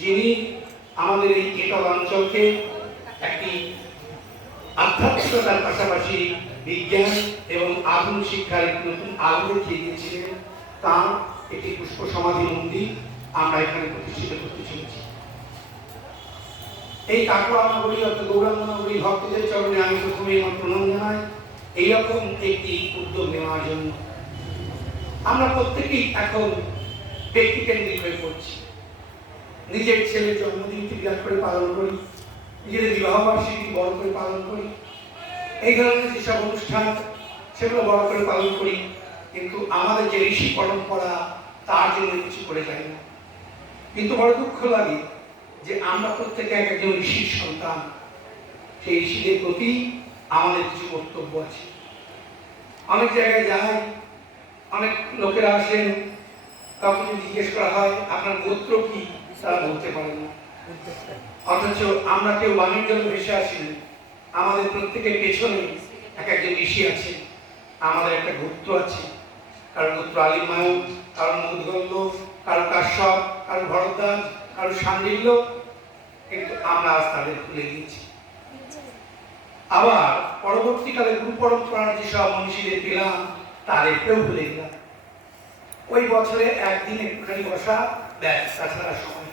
যিনি আমাদের এই কেটল অঞ্চলকে একটি আধ্যাত্মিকতার পাশাপাশি বিজ্ঞান এবং আধুনিক শিক্ষার একটি নতুন আলো দেখিয়ে দিয়েছিলেন একটি পুষ্প সমাধি মন্দির আমরা এখানে প্রতিষ্ঠিত করতে চলেছি। এই কাকুয়া অর্থাৎ গৌরাঙ্গ ভক্তদের চরণে আমি প্রথমে আমার প্রণাম জানাই। এইরকম একটি উদ্যোগ নেওয়ার জন্য আমরা প্রত্যেকেই এখন ব্যক্তিকেন্দ্রিক হয়ে পড়ছি। নিজের ছেলের জন্মদিনটি বিরাট করে পালন করি নিজের বিবাহবার্ষিকী বড় করে পালন করি। এই ধরনের যেসব অনুষ্ঠান, সেগুলো বড় করে পালন করি, কিন্তু আমাদের যে ঋষি পরম্পরা, তার জন্য কিছু করে যাই না। কিন্তু বড় দুঃখ লাগে যে আমরা প্রত্যেকে এক একজন ঋষির সন্তান। সেই ঋষিদের প্রতি আমাদের কিছু কর্তব্য আছে। অনেক জায়গায় যাই অনেক লোকেরা আসেন যদি জিজ্ঞেস করা হয়, আপনার গোত্র কি? তারা বলতে পারেন না। অথচ আমরা কেউ বাণিজ্য ভেসে আসিনি আমাদের প্রত্যেকের পেছনে এক একজন ঋষি আছে। আমাদের একটা গোত্র আছে। কারও গোত্র আলিমায়ু কারও মুদগল্য কারও কাশ্যপ কারও ভরদ্বাজ কারও সান্ডিল্য কিন্তু আমরা আজ তাদের ভুলে গিয়েছি আবার পরবর্তীকালে গুরু পরম্পরার যেসব মনীষীদের পেলাম তাদেরকেও ভুলে গেলাম ওই বছরে একদিন একটুখানি বসা ব্যাস তাছাড়া সময়।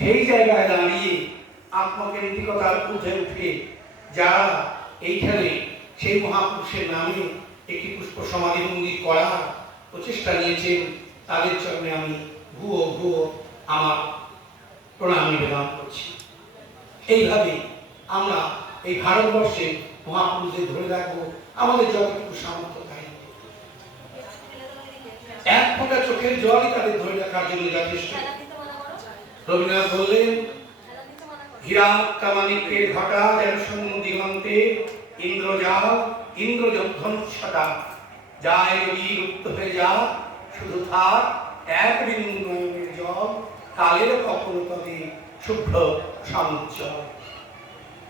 সেই জায়গায় দাঁড়িয়ে আত্মকেন্দ্রিকতার উঠে উঠে যারা এইখানে সেই মহাপুরুষের নামে একটি পুষ্প সমাধি মন্দির করার প্রচেষ্টা নিয়েছেন, তাদের চরণে আমি ভুয়ো ভুয়ো আমার প্রণাম নিবেদন করছি। এইভাবে আমরা এই ভারতবর্ষে মহাপুরুষদের ধরে রাখব, আমাদের যতটুকু সামর্থ্য তাই। এক ফোঁটা চোখের জলই তাদের ধরে রাখার জন্য যথেষ্ট। রবীন্দ্রনাথ বললেন হীরা কামানিকের ঘটা যেন শূন্য দিগন্তে, ইন্দ্রজাল ইন্দ্রযদ্ধনুষ্ঠাটা যায় যদি লুপ্ত হয়ে যা, শুধু থাক এক বিন্দু জল, কালের কখনো তবে শুভ্র সামুজ্জ্বল।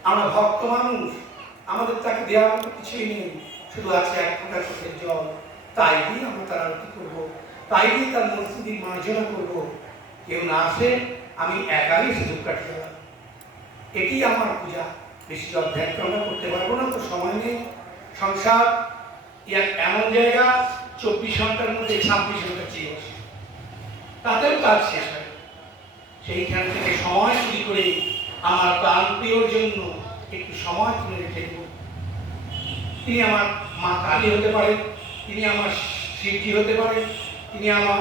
আমরা ভক্ত মানুষ, আমাদের তাকে দেওয়ার মতো কিছুই নেই, শুধু আছে এক ফোঁটা চোখের জল। তাই দিয়ে আমরা তার আরতি করব, তাই দিয়ে তার মসজিদের মার্জনা করব। কেউ না আসে আমি একাই সুযোগ কাটিয়ে গেলাম এটি আমার পূজা। বেশি অধ্যায় আমরা করতে পারব না, তো সময় নেই। সংসার এমন জায়গা, চব্বিশ ঘণ্টার মধ্যে ছাব্বিশ ঘণ্টা চেয়ে বসে। তাতেও কাজ শেষ হয়। সেইখান থেকে সময় চুরি করে আমার প্রান্তীয়র জন্য একটু সময় তুলে রেখে দেব। তিনি আমার মা কালী হতে পারেন, তিনি আমার শিবজি হতে পারেন, তিনি আমার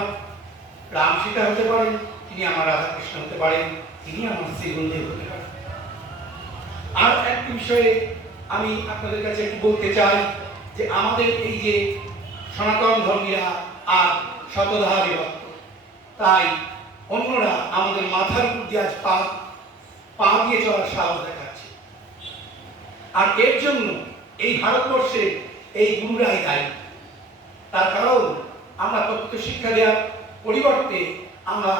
রাম সীতা হতে পারেন তিনি আমার রাধাকৃষ্ণ হতে পারেন, তিনি আমার শ্রীগুণদেব হতে পারেন। আর একটি বিষয়ে আমি আপনাদের কাছে একটু বলতে চাই যে আমাদের এই যে সনাতন ধর্মীরা আর শতধারা বিভক্ত, তাই অন্যরা আমাদের মাথার উপর দিয়ে আজ পা পা দিয়ে চলার সাহস দেখাচ্ছে। আর এর জন্য এই ভারতবর্ষে এই গুরুরাই দায়ী। তার কারণ আমরা তত্ত্ব শিক্ষা দেওয়ার পরিবর্তে আমরা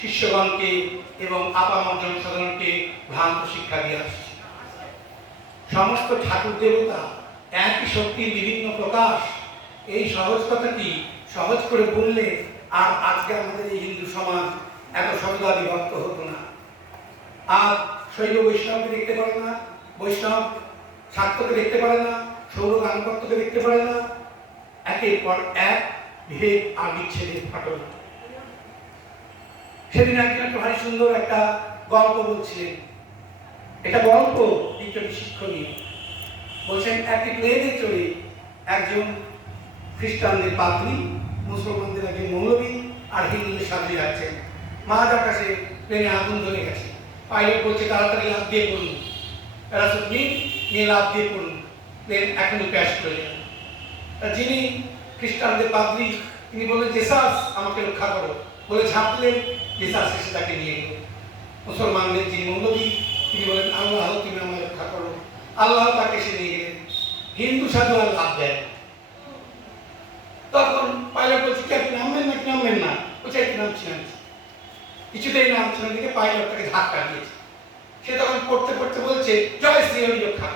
শিষ্যগণকে এবং আপামর জনসাধারণকে ভ্রান্ত শিক্ষা দিয়ে আসছি। সমস্ত ঠাকুর দেবতা একই শক্তির বিভিন্ন প্রকাশ, এই সহজ কথাটি সহজ করে বললে আর আজকে আমাদের এই হিন্দু সমাজ এত শতদা বিভক্ত হতো না। আর শৈব বৈষ্ণবকে দেখতে পারে না, বৈষ্ণব শাক্তকে দেখতে পারে না, সৌর গানপত্রকে দেখতে পারে না। একের পর এক ভেদ আর বিচ্ছেদের ফাটল সেদিন একজন একটা ভারী সুন্দর একটা গল্প বলছিলেন। এটা গল্প দ্বিতীয়টি শিক্ষণীয়। বলছেন, একটি প্লেনে চড়ে একজন খ্রিস্টানদের পাদ্রী মুসলমানদের একজন মৌলবী আর হিন্দুদের সাজিয়ে যাচ্ছেন মাঝ আকাশে প্লেনে আগুন ধরে গেছে। পাইলট বলছে, তাড়াতাড়ি লাভ দিয়ে পড়ুন। প্যারাসুট নিন, নিয়ে লাভ দিয়ে পড়ুন। প্লেন এখনই ক্র্যাশ করে যাবে যিনি খ্রিস্টানদের পাদ্রী তিনি বললেন, জেসাস, আমাকে রক্ষা করো। বলে দিলেন জেসাস এসে তাকে নিয়ে গেল। মুসলমানদের যিনি মৌলবী, তিনি বলেন, আল্লাহ, তুমি আমার রক্ষা করো। আল্লাহ তাকে সে নিয়ে গেলেন। হিন্দু সাধু আর লাভ দেয় তখন পাইলট বলছে কি আপনি নামবেন নাকি? নামবেন না। বলছে, একটু নামছি নামছি কিছুতেই নামছে না দিকে পাইলট তাকে ধাক্কা দিয়েছে। সে তখন পড়তে পড়তে বলছে, জয় শ্রীহরি রক্ষা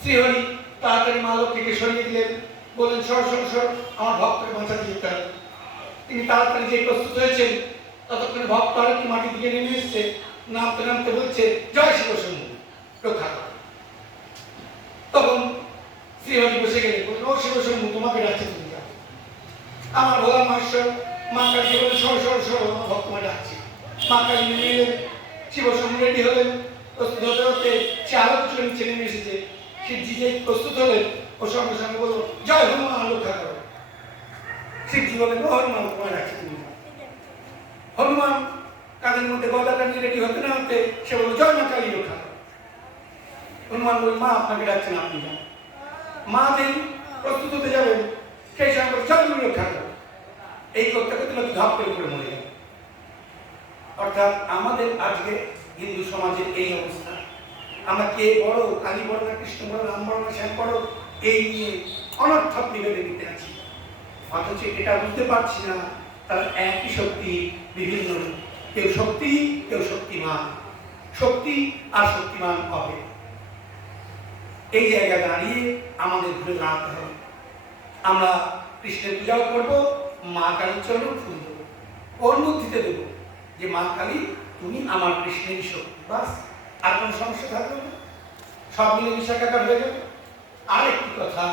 শ্রীহরি তাড়াতাড়ি মা লক্ষ্মীকে সরিয়ে দিলেন। বললেন, সর সর সর, আমার ভক্তকে বাঁচাতে যেতে হবে। তিনি তাড়াতাড়ি যে প্রস্তুত হয়েছেন ভক্ত আর কি মাটি দিকে নেমে এসছে, নামতে নামতে বলছে, জয় শিব শম্ভু, রক্ষা করো। তখন শ্রীহরি বসে গেলে বলল ও শিব শম্ভু, তোমাকে ডাকছে তুমি যাও। আমার ভোলা মাস্টার মা কালী বলে, সর সর সর ভক্ত মা ডাকছি। মা কালী নেমে এলেন, শিব শম্ভু রেডি হলেন, প্রস্তুত হতে হতে সে আরও কিছু নিচে নেমে এসেছে। সে যে প্রস্তুত হলেন, ও সঙ্গে সঙ্গে বলল, জয় হনুমান, রক্ষা করো। হনুমান হনুমান কাদের মধ্যে গদাটা নিয়ে রেডি হতে না হতে সে বলল, জয় মা কালী হনুমান বলল, মা, আপনাকে ডাকছেন, আপনি যান। মা যেই প্রস্তুত হতে যাবেন সেই জয় এই করতে করতে লোক ধাপ করে করে মরে যাবে অর্থাৎ আমাদের আজকে হিন্দু সমাজের এই অবস্থা। আমরা কে বড়, কালী বড় না কৃষ্ণ বড় রাম বড় না শ্যাম বড়, এই নিয়ে অনর্থক নিবেদন দিতে আছি। অথচ এটা বুঝতে পারছি না তার একই শক্তি বিভিন্ন কেউ শক্তি, কেউ শক্তিমান। শক্তি আর শক্তিমান হবে এই জায়গায় দাঁড়িয়ে আমাদের ঘুরে দাঁড়াতে হবে। আমরা কৃষ্ণের পূজাও করব, মা কালীর চরণ ফুল দেবো। ওর দেবো যে, মা কালী, তুমি আমার কৃষ্ণেরই শক্তি, বাস। আর কোনো সমস্যা থাকবে না। সব মিলে মিশাকার হয়ে যাবে আর একটি কথা,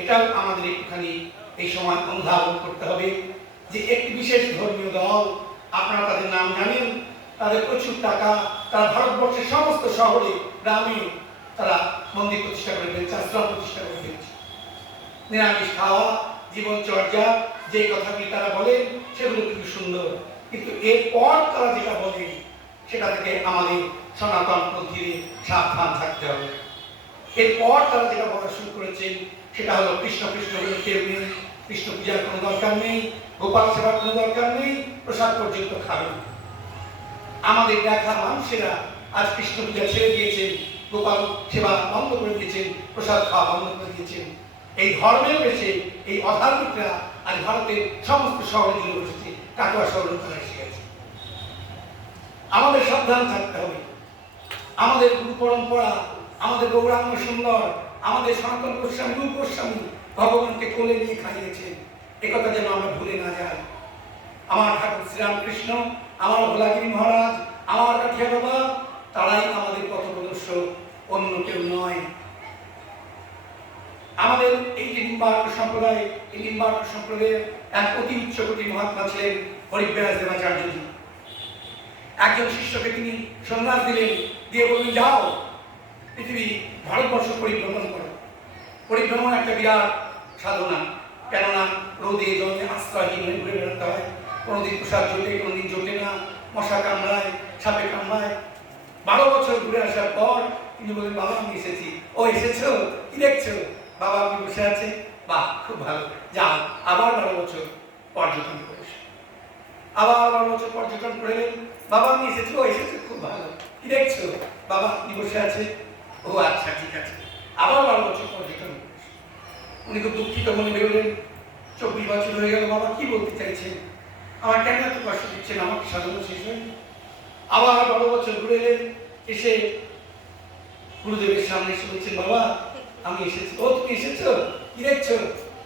এটাও আমাদের একটুখানি এই সময় অনুধাবন করতে হবে যে একটি বিশেষ ধর্মীয় দল, আপনারা তাদের নাম জানেন, তাদের প্রচুর টাকা, তারা ভারতবর্ষের সমস্ত শহরে, গ্রামে তারা মন্দির প্রতিষ্ঠা করে ফেলছে, আশ্রম প্রতিষ্ঠা করে ফেলছে। নিরামিষ খাওয়া, জীবনচর্যা যে কথাগুলি তারা বলেন সেগুলো খুবই সুন্দর। কিন্তু এরপর তারা যেটা বলে, সেটা থেকে আমাদের সনাতন পন্থীদের সাবধান থাকতে হবে। এরপর তারা যেটা বলা শুরু করেছেন সেটা হলো কৃষ্ণ কৃষ্ণ কেউ নেই। কৃষ্ণ পূজার কোনো দরকার নেই, গোপাল সেবার কোনো দরকার নেই, প্রসাদ পর্যন্ত খাবেন। আমাদের দেখা মানুষেরা আজ কৃষ্ণ পূজা ছেড়ে দিয়েছেন, গোপাল সেবা বন্ধ করে দিয়েছেন, প্রসাদ খাওয়া বন্ধ করে দিয়েছেন। এই ধর্মের বেশে এই অধার্মিকরা আজ ভারতের সমস্ত শহরে জুড়ে বসেছে, কাটোয়া শহরে তারা এসে গেছে। আমাদের সাবধান থাকতে হবে। আমাদের গুরু পরম্পরা, আমাদের গৌরাঙ্গ সুন্দর, আমাদের সনাতন গোস্বামী, রূপ গোস্বামী ভগবানকে কোলে নিয়ে খাইয়েছেন একথা যেন আমরা ভুলে না যাই। আমার ঠাকুর শ্রীরামকৃষ্ণ, আমার ভোলাগিরি মহারাজ, আমার কাঠিয়া বাবা, তারাই আমাদের পথ প্রদর্শক, অন্য কেউ নয়। আমাদের এই যে নিম্বার্ক সম্প্রদায়, এই নিম্বার্ক সম্প্রদায়ের এক অতি উচ্চকোটি মহাত্মা ছিলেন হরিব্যাস দেবাচার্যজি। একজন শিষ্যকে তিনি সন্ন্যাস দিলেন, দিয়ে বললেন, যাও, পৃথিবী ভারতবর্ষ পরিভ্রমণ করো। পরিভ্রমণ একটা বিরাট সাধনা। কেননা রোদে জলে আশ্রয়হীন হয়ে ঘুরে বেড়াতে হয়। কোনোদিন প্রসাদ জোটে কোনোদিন জোটে না। মশা কামড়ায়, সাপে কামড়ায়। বারো বছর ঘুরে আসার পর তিনি বলেন, বাবা, আমি এসেছি। ও এসেছ? কি দেখছ? বাবা আমি বসে আছে বাহ, খুব ভালো। যাও, আবার বারো বছর পর্যটন করে আবার বারো বছর পর্যটন করে বাবা, আমি এসেছি। ও এসেছে? খুব ভালো। কি দেখছ? বাবা, আপনি বসে আছে ও আচ্ছা ঠিক আছে। আবার বারো বছর পর্যটন। উনি খুব দুঃখিত মনে ভেবেলেন চব্বিশ বছর হয়ে গেল, বাবা, কি বলতে চাইছেন? আমার কেন এত কষ্ট দিচ্ছেন? আমার কি সাধনা শেষ হয়নি। আবার বারো বছর ঘুরে এলেন, এসে গুরুদেবের সামনে এসে বলছেন, বাবা, আমি এসেছি। ও, তুমি এসেছ? কি দেখছ?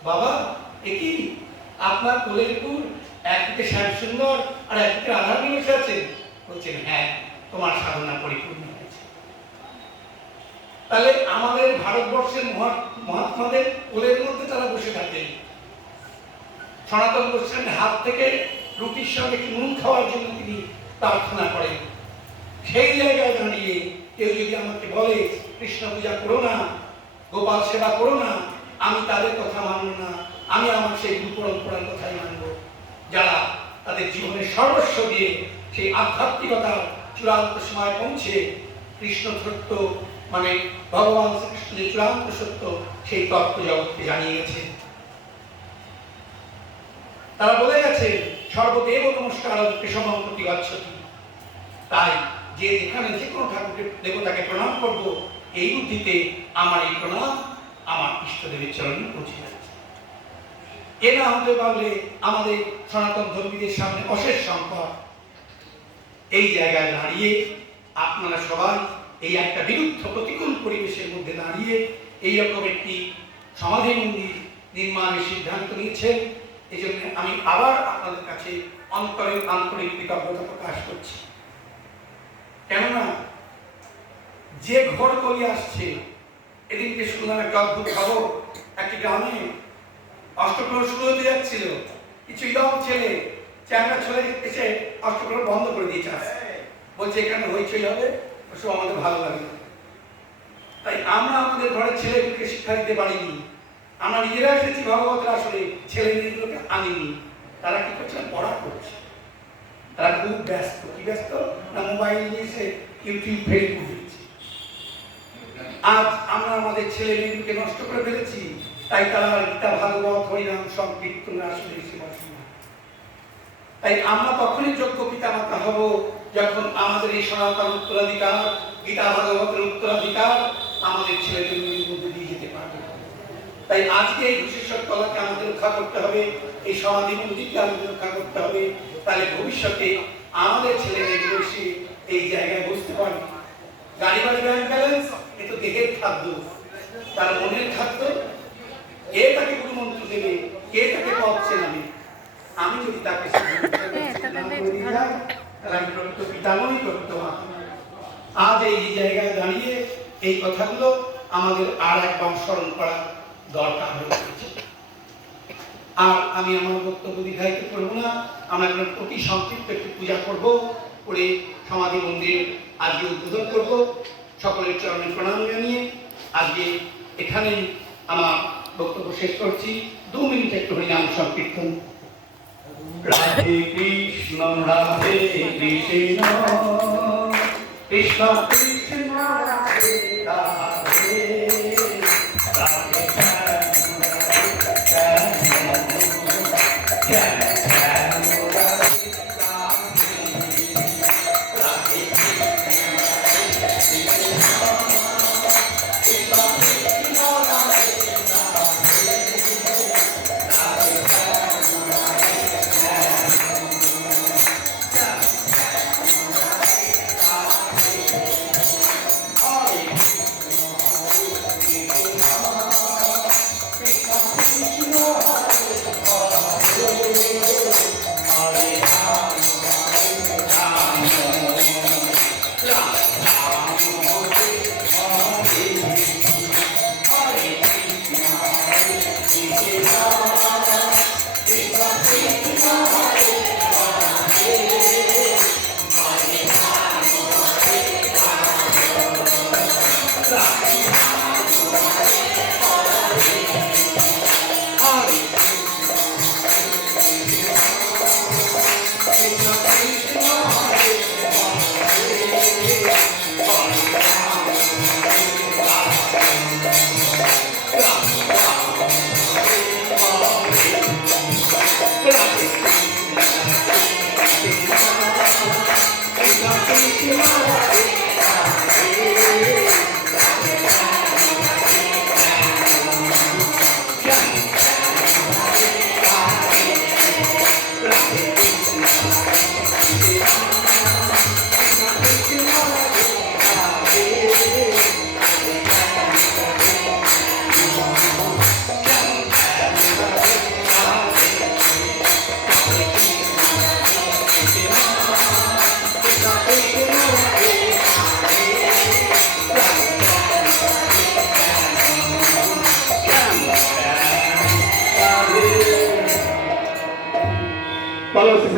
বাবা এ কি আপনার কোলের কুল একদিকে শ্যাম সুন্দর আর একদিকে আধার বসে আছেন বলছেন হ্যাঁ তোমার সাধনা পরিপূর্ণ হয়েছে। তাহলে আমাদের ভারতবর্ষের মহা- মহাত্মাদের কোলের মধ্যে তারা বসে থাকেন সনাতন গোস্বামীর হাত থেকে রুটির সঙ্গে একটু নুন খাওয়ার জন্য তিনি প্রার্থনা করেন। সেই জায়গায় দাঁড়িয়ে কেউ যদি আমাকে বলে, কৃষ্ণ পূজা করো না, গোপাল সেবা করো না, আমি তাদের কথা মানব না, আমি আমার সেই গুরু পরম্পরার কথাই মানব। যারা তাদের জীবনের সর্বস্ব দিয়ে সেই আধ্যাত্মিকতার চূড়ান্ত সময় পৌঁছে কৃষ্ণ সত্য মানে ভগবান শ্রীকৃষ্ণ যে চূড়ান্ত সত্য সেই তত্ত্ব জগৎকে জানিয়ে গেছেন তারা বলে গেছে, সর্বদেব নমস্কার কেশবম প্রতি তাই যে যেখানে যে কোনো ঠাকুরকে, দেবতাকে প্রণাম করব, এই বুদ্ধিতে আমার এই প্রণাম, আমার ইষ্টদেবের চরণে পৌঁছে যাচ্ছে। এ না হতে পারলে আমাদের সনাতন ধর্মীদের সামনে অশেষ সংকট। এই জায়গায় দাঁড়িয়ে আপনারা সবাই এই একটা বিরুদ্ধ প্রতিকূল পরিবেশের মধ্যে দাঁড়িয়ে এই রকম একটি সমাধি মন্দির নির্মাণের সিদ্ধান্ত নিয়েছেন। এই জন্য আমি আবার আপনাদের কাছে অন্তরে আন্তরিক কৃতজ্ঞতা প্রকাশ করছি। কেননা, যে ঘর কলি আসছে, এদিনকে শুনলাম একটা অদ্ভুত খবর, একটি গ্রামে অষ্টপ্রহর শুরু হতে যাচ্ছিল। কিছু ইয়ং ছেলে চ্যাংরা ছেলে এসে অষ্টপ্রহর বন্ধ করে দিয়েছে। বলছে, এখানে হইচই হবে? ওসব আমাদের ভালো লাগে। তাই আমরা আমাদের ঘরের ছেলেগুলোকে শিক্ষা দিতে পারিনি। আমরা নিজেরা এসেছি ভগবতের আসলে ছেলে মেয়েগুলোকে আনিনি। তারা কি করছে? পড়া করছে। তারা খুব ব্যস্ত। কি ব্যস্ত? না, মোবাইল নিয়ে এসে ইউটিউব, ফেসবুক দেখছে। আজ আমরা আমাদের ছেলে মেয়েগুলোকে নষ্ট করে ফেলেছি। তাই তারা গীতা, ভাগবত, হরিনাম সংকীর্তন আসলে পছন্দ না। তাই আমরা তখনই যোগ্য পিতা মাতা হব যখন আমাদের এই সনাতন উত্তরাধিকার গীতা ভাগবতের উত্তরাধিকার আমাদের ছেলেদের মেয়েদের মধ্যে দিয়ে যেতে পারবে। তাই আজকে এই বিশেষক কলাকে আমাদের রক্ষা করতে হবে এই সমাধি মন্দিরকে আমাদের রক্ষা করতে হবে। তাহলে ভবিষ্যতে আমাদের ছেলে মেয়েগুলো এসে এই জায়গায় বুঝতে পারবে। গাড়ি বাড়ি ব্যাংক ব্যালেন্স এ তো দেহের খাদ্য। তার মনের খাদ্য। কে তাকে গুরু মন্ত্র দেবে? কে তাকে পথ চেনাবে? আমি যদি তাকে তাহলে আমি প্রকৃত পিতা নই প্রকৃত মা। আজ এই জায়গায় দাঁড়িয়ে এই কথাগুলো আমাদের আর একবার স্মরণ করা দরকার হয়ে পড়েছে। আর আমি আমার বক্তব্য দীর্ঘায়িত করব না। আমরা এখন অতি সংক্ষিপ্ত একটু পূজা করব, করে সমাধি মন্দির আজকে উদ্বোধন করব। সকলের চরণে প্রণাম জানিয়ে আজকে এখানেই আমার বক্তব্য শেষ করছি। দু মিনিট একটু হরিনাম সংকীর্তন। রাধে কৃষ্ণ রাধে কৃষ্ণ কৃষ্ণ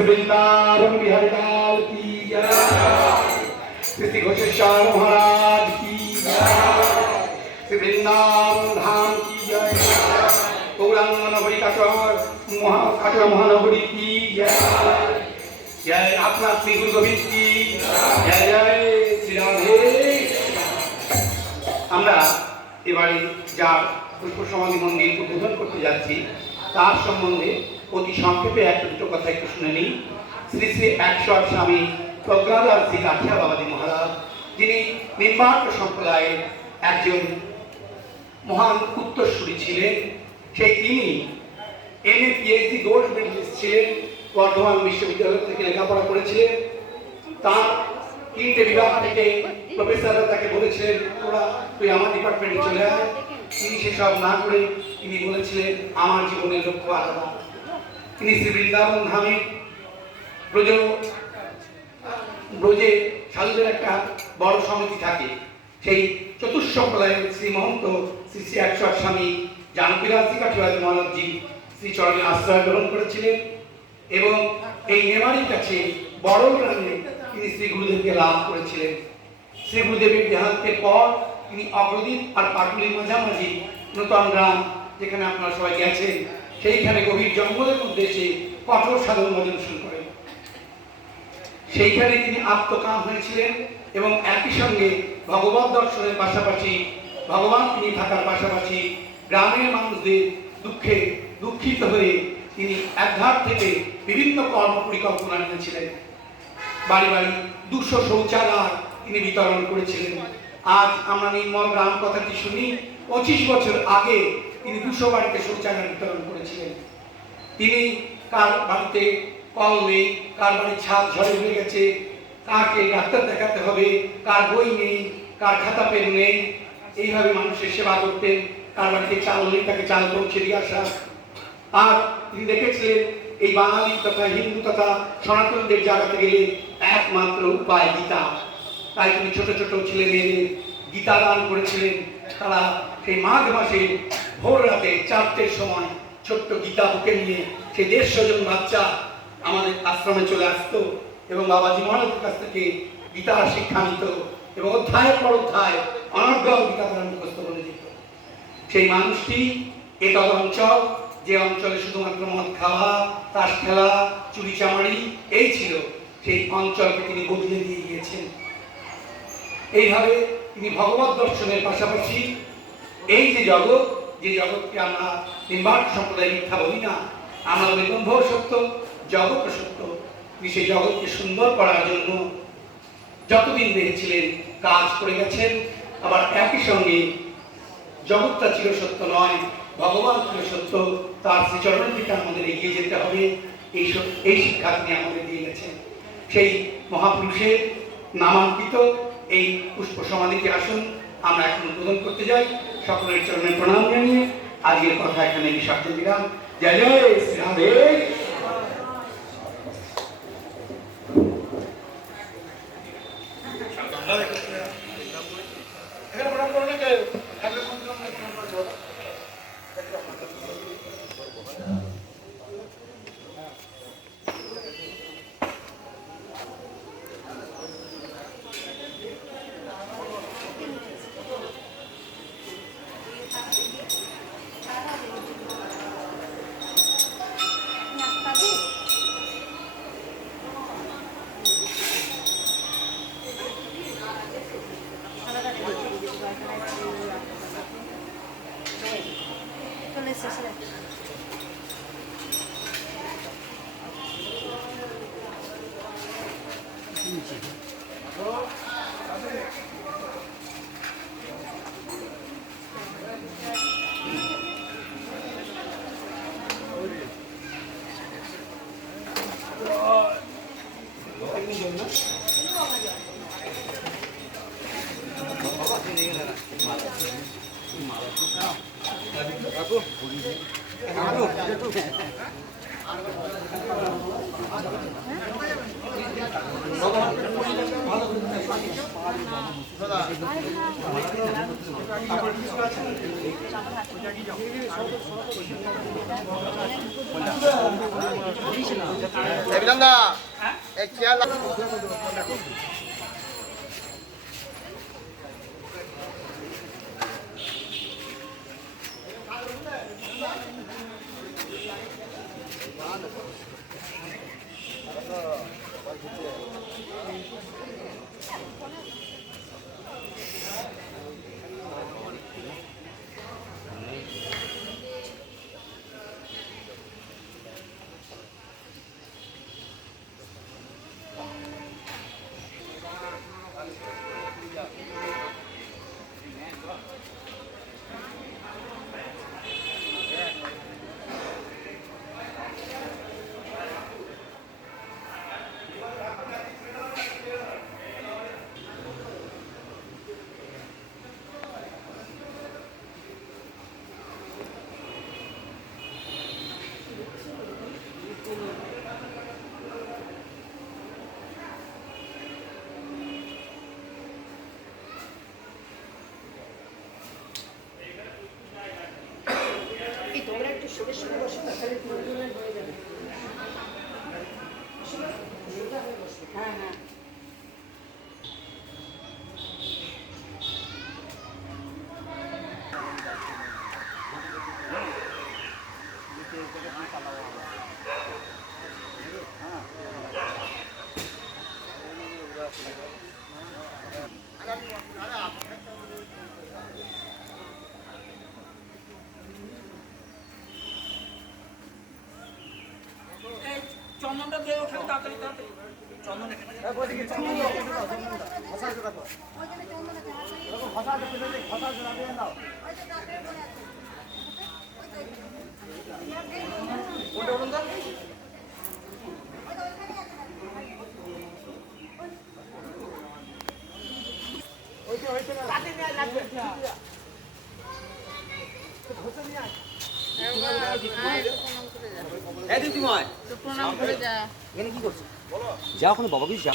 বৃন্দাবন বিহারী লাল কি শ্রী ঘোষেশ্বর মহারাজ কি শ্রী বৃন্দাবন ধাম কি জয়। গৌরাঙ্গ নগরী কাটর মহা কাটর মহানগরী কি জয়। জয় আপনার শ্রী গুরু কি জয়। জয় শ্রী আমরা এবারে যার পুষ্প সমাধি মন্দির উদ্বোধন করতে যাচ্ছি, তার সম্বন্ধে অতি সংক্ষেপে একটা দুটো কথা একটু শুনে নিই। শ্রী শ্রী একশো আট স্বামী প্রজ্ঞাদার শ্রী কাঠিয়া বাবাজি মহারাজ, যিনি নির্মাণ সম্প্রদায়ের একজন মহান উত্তরসূরি ছিলেন, সেই তিনি M A PhD gold medallist ছিলেন, বর্ধমান বিশ্ববিদ্যালয় থেকে লেখাপড়া করেছিলেন। তার তিনটে বিভাগ থেকে প্রফেসররা তাকে বলেছিলেন, তোরা, তুই আমার ডিপার্টমেন্টে চলে আয়। তিনি সেসব না করে তিনি বলেছিলেন, আমার জীবনের লক্ষ্য আলাদা। তিনি শ্রী বৃন্দাবন ধামে ব্রজ ব্রজে সাধুদের একটা বড় সমিতি থাকে। সেই চতুষ্সম্প্রদায়ের শ্রী মহন্ত শ্রী শ্রী একশো স্বামী জানকীরাজি কাঠিবাদী মহারাজজি শ্রী চরণে আশ্রয় গ্রহণ করেছিলেন এবং এই নেমারির কাছে বড় গ্রামে তিনি শ্রী গুরুদেবকে লাভ করেছিলেন। শ্রী গুরুদেবের দেহান্তের পর তিনি অগ্রদীপ আর পাটুলির মাঝামাঝি নূতন গ্রাম যেখানে আপনারা সবাই গেছেন সেইখানে গভীর জঙ্গলের মধ্যে এসে কঠোর সাধন ভজন শুরু করেন। সেইখানে তিনি আত্মকাম হয়েছিলেন এবং একই সঙ্গে ভগবত দর্শনের পাশাপাশি ভগবান তিনি থাকার পাশাপাশি গ্রামের মানুষদের দুঃখে দুঃখিত হয়ে তিনি একধার থেকে বিভিন্ন কর্ম পরিকল্পনা নিয়েছিলেন। বাড়ি বাড়ি দুশো শৌচাগার তিনি বিতরণ করেছিলেন। আজ আমরা নির্মল গ্রাম কথাটি শুনি, পঁচিশ বছর আগে তিনি দুশো বাড়িতে শৌচাগার বিতরণ করেছিলেন। তিনি কার বাড়িতে কল নেই, কার বাড়ির ছাদ ঝড়ে হয়ে গেছে, কাকে ডাক্তার দেখাতে হবে, কার বই নেই, কার খাতা পেন নেই, এইভাবে মানুষের সেবা করতেন কার বাড়িতে চাল নেই, তাকে চাল পৌঁছে দিয়ে আসা। আর তিনি দেখেছিলেন, এই বাঙালি তথা হিন্দু তথা সনাতনদের জায়গাতে গেলে একমাত্র উপায় গীতা। তাই তিনি ছোট ছোট ছেলে মেয়েদের গীতা দান করেছিলেন। তারা সেই মাঘ মাসে ভোর রাতে চারটের সময় ছোট্ট গীতা বুকে নিয়ে সেই দেড়শো জন বাচ্চা আমাদের আশ্রমে চলে আসতো এবং বাবাজি মহারাজের কাছ থেকে গীতা শিক্ষা নিত এবং অধ্যায়ের পর অধ্যায় অনর্গল গীতা তারা মুখস্থ করে দিত। সেই মানুষটি এতদ অঞ্চল, যে অঞ্চলে শুধুমাত্র মদ খাওয়া, তাস খেলা, চুরি চামারি, এই ছিল সেই অঞ্চলকে তিনি বদলে দিয়ে গিয়েছেন। এইভাবে তিনি ভগবত দর্শনের পাশাপাশি এই যে জগৎ যে জগৎকে আমরা নির্মাণ সম্প্রদায় মিথ্যা বলি না, আমরা নিবন্ধ সত্য, জগৎ সত্য। তিনি সেই জগৎকে সুন্দর করার জন্য যতদিন দেখেছিলেন কাজ করে গেছেন। আবার একই সঙ্গে জগৎটা চির সত্য নয়, ভগবান চির সত্য। তার শ্রীচরণ থেকে আমাদের এগিয়ে যেতে হবে। এই এই শিক্ষা তিনি আমাদের দিয়ে গেছেন। সেই মহাপুরুষের নামাঙ্কিত এই পুষ্প সমাধিতে আসুন, আমরা এখন উদ্বোধন করতে যাই। সকলের চরণে প্রণাম জানিয়ে আজকের কথা এখানে বিসর্জন দিলাম। জয় জয় শ্রী রাধে এখানে প্রণাম করো না কেউ ঠাকুরের মন্দির আমরা প্রণাম করব। চলে এসেছে অভিনন্দা এক চেয়ার এই চন্দনটা দিয়ে ওখানে তাড়াতাড়ি তাড়াতাড়ি চন্দন এখানে ওইখানে চন্দন আছে হাত লাগিয়ে ওই যে ডাক্তার বলে আছে ওই তো ওইখানে। ওই তো ওইখানেই আছে এই দিদিময় প্রণাম করে যা। এখানে কি করছ? যা ওখানে বাবা কিছু যা